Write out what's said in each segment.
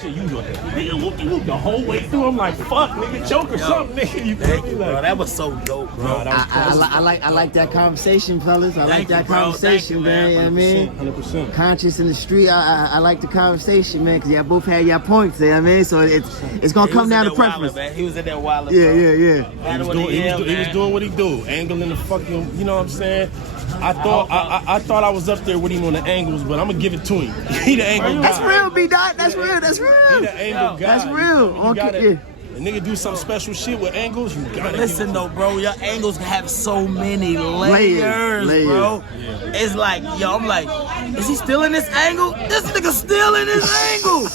shit, you look, nigga, whoop the whole way through. I'm like, fuck, nigga, joke or something, nigga. You feel me? Bro, that was so dope, bro. I like that conversation, fellas. I like that conversation, man. You know what I mean? 100%. Conscious in the street. I like the conversation, man, because y'all both had y'all points. You know what I mean? So it's gonna come down to preference. He was in there wilding. Yeah. He was doing what he do, angling the fucking. You know what I'm saying? I thought I was up there with him on the angles, but I'm gonna give it to him. He the angle guy. That's real, B-Dot. That's real. He the angle guy. That's real. A nigga do some special shit with angles, you gotta listen though, bro. Your angles have so many layers. Bro. Yeah. It's like, yo, I'm like, is he still in this angle? This nigga still in this angle,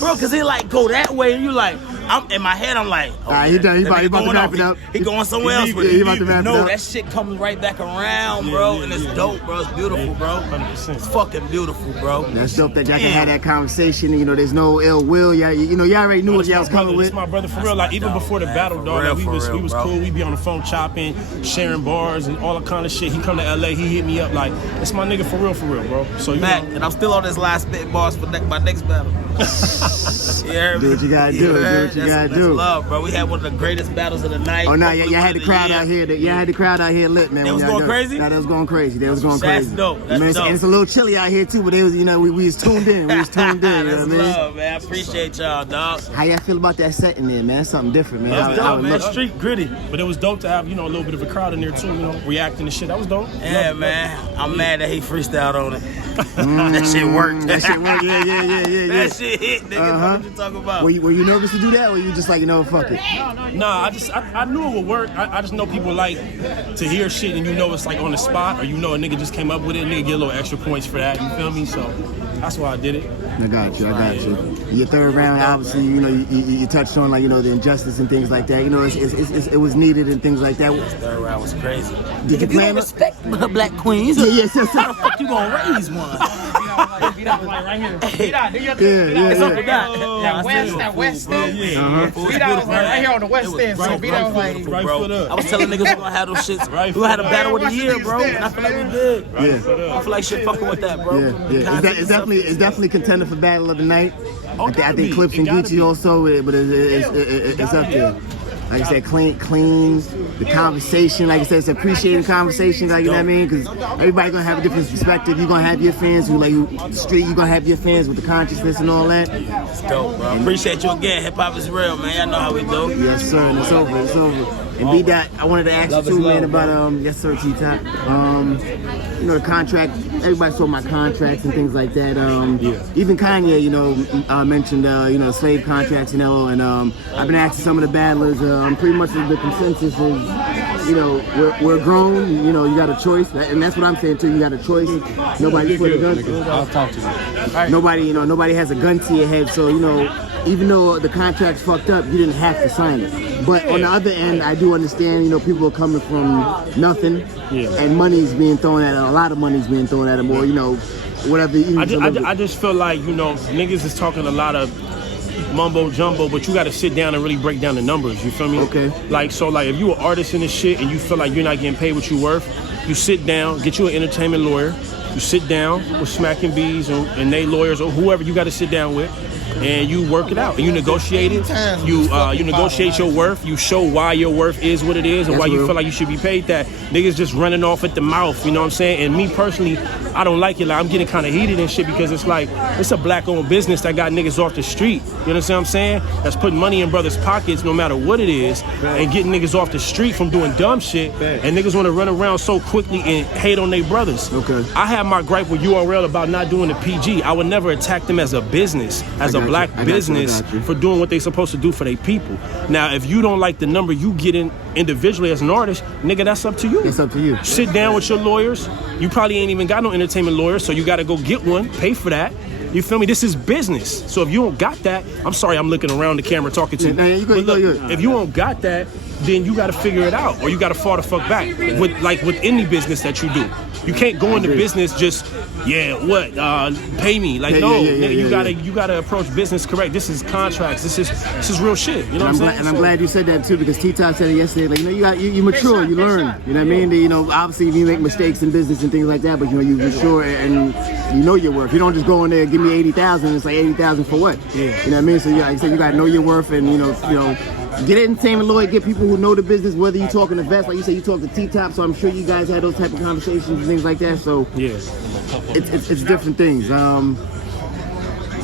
bro. Cause he like go that way, and you like, I'm in my head. I'm like, oh, he about to wrap it up. He going somewhere else with it. He about to wrap it up. That shit comes right back around, bro, and it's dope, bro. It's beautiful, bro. 100%. It's fucking beautiful, bro. That's dope that y'all can have that conversation. You know, there's no ill will. Y'all, y'all already knew what y'all was coming with. It's my brother for real. Like even before the battle, dog, we was cool. We be on the phone chopping, sharing bars and all that kind of shit. He come to LA, he hit me up like, it's my nigga for real, bro. So you know. And I'm still on this last spit bars for my next battle. Do what you gotta do. Do what you gotta do. Love, bro. We had one of the greatest battles of the night. Oh no, y'all had the crowd out here. Y'all had the crowd out here lit, man. They was going crazy. Nah, they was going crazy. They was going crazy. That's dope. That's dope. And it's a little chilly out here too, but they was, you know, we was tuned in. That's you know what I mean? Love, man. I appreciate y'all, dog. How y'all feel about that set in there, man? That's something different, man. That's dope, man. Street gritty. But it was dope to have, you know, a little bit of a crowd in there too, you know, reacting to shit. That was dope. Yeah, man. I'm mad that he freestyled on it. That shit worked. Yeah. That shit hit, nigga. What you talking about? Were you nervous to do that, or were you just like, you know, fuck it? Nah, I knew it would work. I just know people like to hear shit and you know it's like on the spot, or you know a nigga just came up with it, nigga get a little extra points for that, you feel me? So that's why I did it. I got you. Your third round, obviously, you know, you touched on, like, you know, the injustice and things like that. You know, it was needed and things like that. This third round was crazy. Did you plan respect her black queens? Yes. How the fuck you gonna raise one? It's up to that. That west end. Beat out right here on the west end. So beat out like, bro. I was telling niggas we're gonna have those shits. We're gonna have a battle of the year, bro. And I feel like we did. I feel like shit fucking with that, bro. Yeah. It's definitely contender for battle of the night. I think Clips and Gucci also, but it's up there. Like I said, clean, the conversation, like I said, it's appreciating conversation, like, you know what I mean? Because everybody gonna have a different perspective. You're gonna have your fans who like the street, you're gonna have your fans with the consciousness and all that. It's dope, bro. Appreciate you again. Hip hop is real, man. Y'all know how we do. Yes, sir, and it's over. And B-Dot, I wanted to ask you too, man, about, yes, sir, T-Top. You know, the contract, everybody saw my contracts and things like that. Even Kanye, you know, mentioned, you know, slave contracts, you know, and I've been asking some of the battlers, pretty much the consensus is, you know, we're grown, you know, you got a choice, and that's what I'm saying too, you got a choice. Nobody's put a gun to you. I'll talk to you. Nobody has a gun to your head, so, you know, even though the contract's fucked up, you didn't have to sign it. But on the other end, I do understand, you know, people are coming from nothing, and money's being thrown at them, a lot of money's being thrown at them, or, you know, whatever. I just feel like, you know, niggas is talking a lot of mumbo jumbo, but you got to sit down and really break down the numbers, you feel me? Okay. Like, so, like, if you an artist in this shit and you feel like you're not getting paid what you worth, you sit down, get you an entertainment lawyer, you sit down with Smack and Bees and they lawyers or whoever you got to sit down with, and you work it out and you negotiate it. You negotiate your worth. You show why your worth is what it is and why you feel like you should be paid that. Niggas just running off at the mouth, you know what I'm saying? And me personally, I don't like it. Like, I'm getting kind of heated and shit because it's like, it's a black-owned business that got niggas off the street. You know what I'm saying? That's putting money in brothers' pockets no matter what it is, and getting niggas off the street from doing dumb shit. And niggas want to run around so quickly and hate on their brothers. Okay. I have my gripe with URL about not doing the PG. I would never attack them as a business, as a black business for doing what they supposed to do for their people. Now, if you don't like the number you get in individually as an artist, nigga, that's up to you. It's up to you. Sit down with your lawyers. You probably ain't even got no entertainment lawyer, so you got to go get one, pay for that. You feel me? This is business. So if you don't got that, I'm sorry I'm looking around the camera talking to you. If you don't got that, then you got to figure it out, or you got to fall the fuck back with any business that you do. You can't go into business just, pay me. Like, nigga, you gotta approach business correct. This is contracts. This is real shit. You know what I'm saying? And I'm glad you said that too, because T-Top said it yesterday. Like, you mature, you learn. You know what I mean? Obviously you make mistakes in business and things like that, but you mature and you know your worth. You don't just go in there and give me 80,000. It's like 80,000 for what? Yeah. You know what I mean? So like I said, you gotta know your worth, and get an entertainment lawyer, get people who know the business, whether you're talking to vets, like you said, you talk to T-Top, so I'm sure you guys had those type of conversations and things like that, so yeah, it's different things.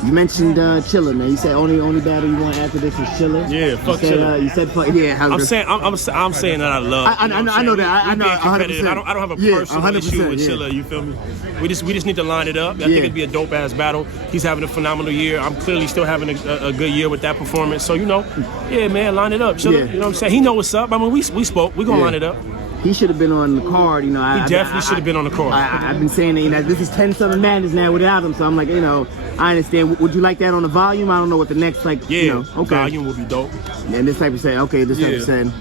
You mentioned Chiller, man. You said only battle you want after this is Chiller. Yeah, fuck Chiller. You said fuck, yeah. I'm saying that I love. I know that. I know. 100%. I don't have a personal issue with Chiller. You feel me? We just need to line it up. I think it'd be a dope ass battle. He's having a phenomenal year. I'm clearly still having a good year with that performance. So yeah, man, line it up, Chiller. Yeah. You know what I'm saying? He know what's up. I mean, we spoke. We gonna line it up. He should have been on the card, He definitely should have been on the card. I've been saying that this is 10 Southern Madness now without him, so I'm like, I understand. Would you like that on the volume? I don't know what the next okay. Volume would be dope. And this type of setting, this type of setting.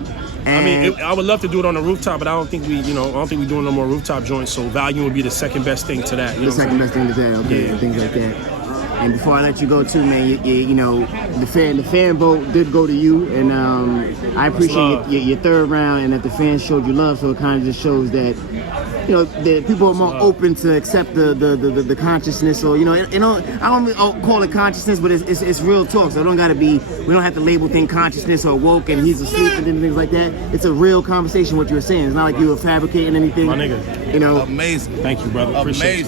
And I would love to do it on the rooftop, but I don't think we're doing no more rooftop joints. So volume would be the second best thing to that. The second best thing to that, okay, and things like that. And before I let you go too, man, the fan vote did go to you, and I appreciate your third round, and that the fans showed you love. So it kind of just shows that that people are more open to accept the consciousness, or I don't call it consciousness, but it's real talk. So it don't gotta be. We don't have to label things consciousness or woke and he's asleep and things like that. It's a real conversation. What you're saying. It's not like you were fabricating anything. My nigga. Amazing. Thank you, brother. Appreciate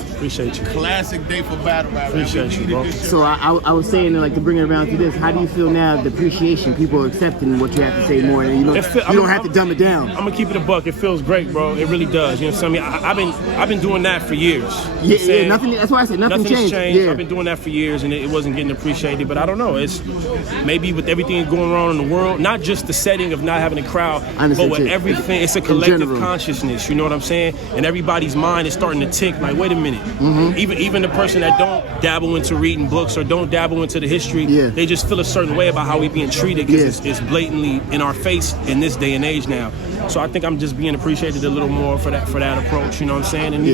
you. Classic day for battle rap. Appreciate you, bro. So I was saying, like, to bring it around to this, how do you feel now, the appreciation, people are accepting what you have to say more, and you don't have to dumb it down? I'm gonna keep it a buck. It feels great, bro. It really does. You know what I'm saying? I've been doing that for years. Yeah, nothing. That's why I said nothing changed. Yeah. I've been doing that for years, and it wasn't getting appreciated. But I don't know. It's maybe with everything going on in the world, not just the setting of not having a crowd, but with everything. It's a collective consciousness. You know what I'm saying? And everybody's mind is starting to tick. Like, wait a minute. Mm-hmm. Even the person that don't dabble into reading books or don't dabble into the history, they just feel a certain way about how we being treated because it's blatantly in our face in this day and age now. So I think I'm just being appreciated a little more for that approach. You know what I'm saying? And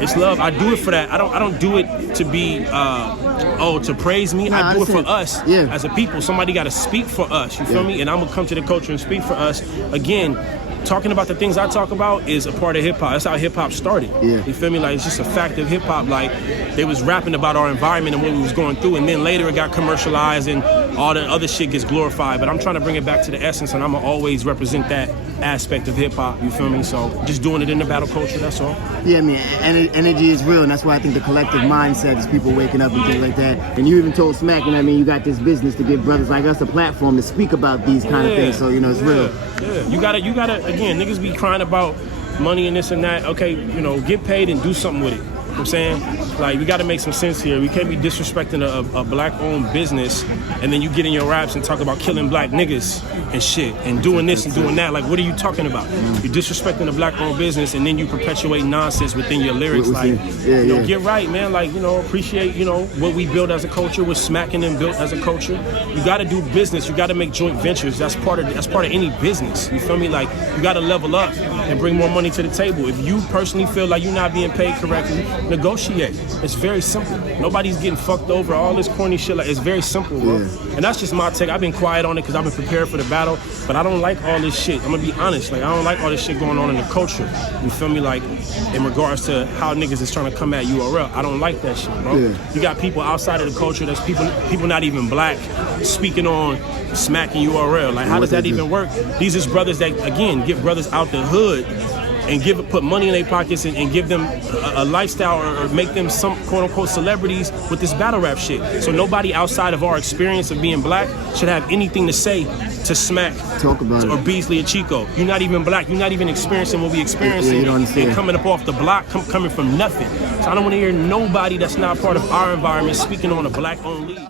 it's love. I do it for that. I don't do it to be to praise me. I do it for us as a people. Somebody got to speak for us. You feel me? And I'm gonna come to the culture and speak for us again. Talking about the things I talk about is a part of hip hop. That's how hip hop started. You feel me? Like, it's just a fact of hip hop. Like, they was rapping about our environment and what we was going through, and then later it got commercialized and all the other shit gets glorified. But I'm trying to bring it back to the essence, and I'm gonna always represent that aspect of hip hop. You feel me? So just doing it in the battle culture. That's all. Yeah, I mean, energy is real, and that's why I think the collective mindset is people waking up and things like that. And you even told Smack, you got this business to give brothers like us a platform to speak about these kind of things. So it's real. Yeah, you gotta. Again, niggas be crying about money and this and that. Okay, get paid and do something with it. You know what I'm saying? Like, we got to make some sense here. We can't be disrespecting a black-owned business and then you get in your raps and talk about killing black niggas and shit and doing this and doing that. Like, what are you talking about? You're disrespecting a black-owned business and then you perpetuate nonsense within your lyrics. Like, get right, man. Like, appreciate, what we build as a culture, what Smacking and built as a culture. You got to do business. You got to make joint ventures. That's part of any business. You feel me? Like, you got to level up and bring more money to the table. If you personally feel like you're not being paid correctly, negotiate. It's very simple. Nobody's getting fucked over. All this corny shit, like, it's very simple, bro. And that's just my take. I've been quiet on it because I've been prepared for the battle, but I don't like all this shit. I'm gonna be honest. Like, I don't like all this shit going on in the culture. You feel me? Like, in regards to how niggas is trying to come at URL. I don't like that shit, bro. You got people outside of the culture, that's people not even black, speaking on smacking URL. Like, how does that even work? These is brothers that, again, get brothers out the hood and put money in their pockets and give them a lifestyle or make them some quote-unquote celebrities with this battle rap shit. So nobody outside of our experience of being black should have anything to say to Smack or Beasley or Chico. You're not even black. You're not even experiencing what we experiencing. And coming up off the block, coming from nothing. So I don't want to hear nobody that's not part of our environment speaking on a black-owned league.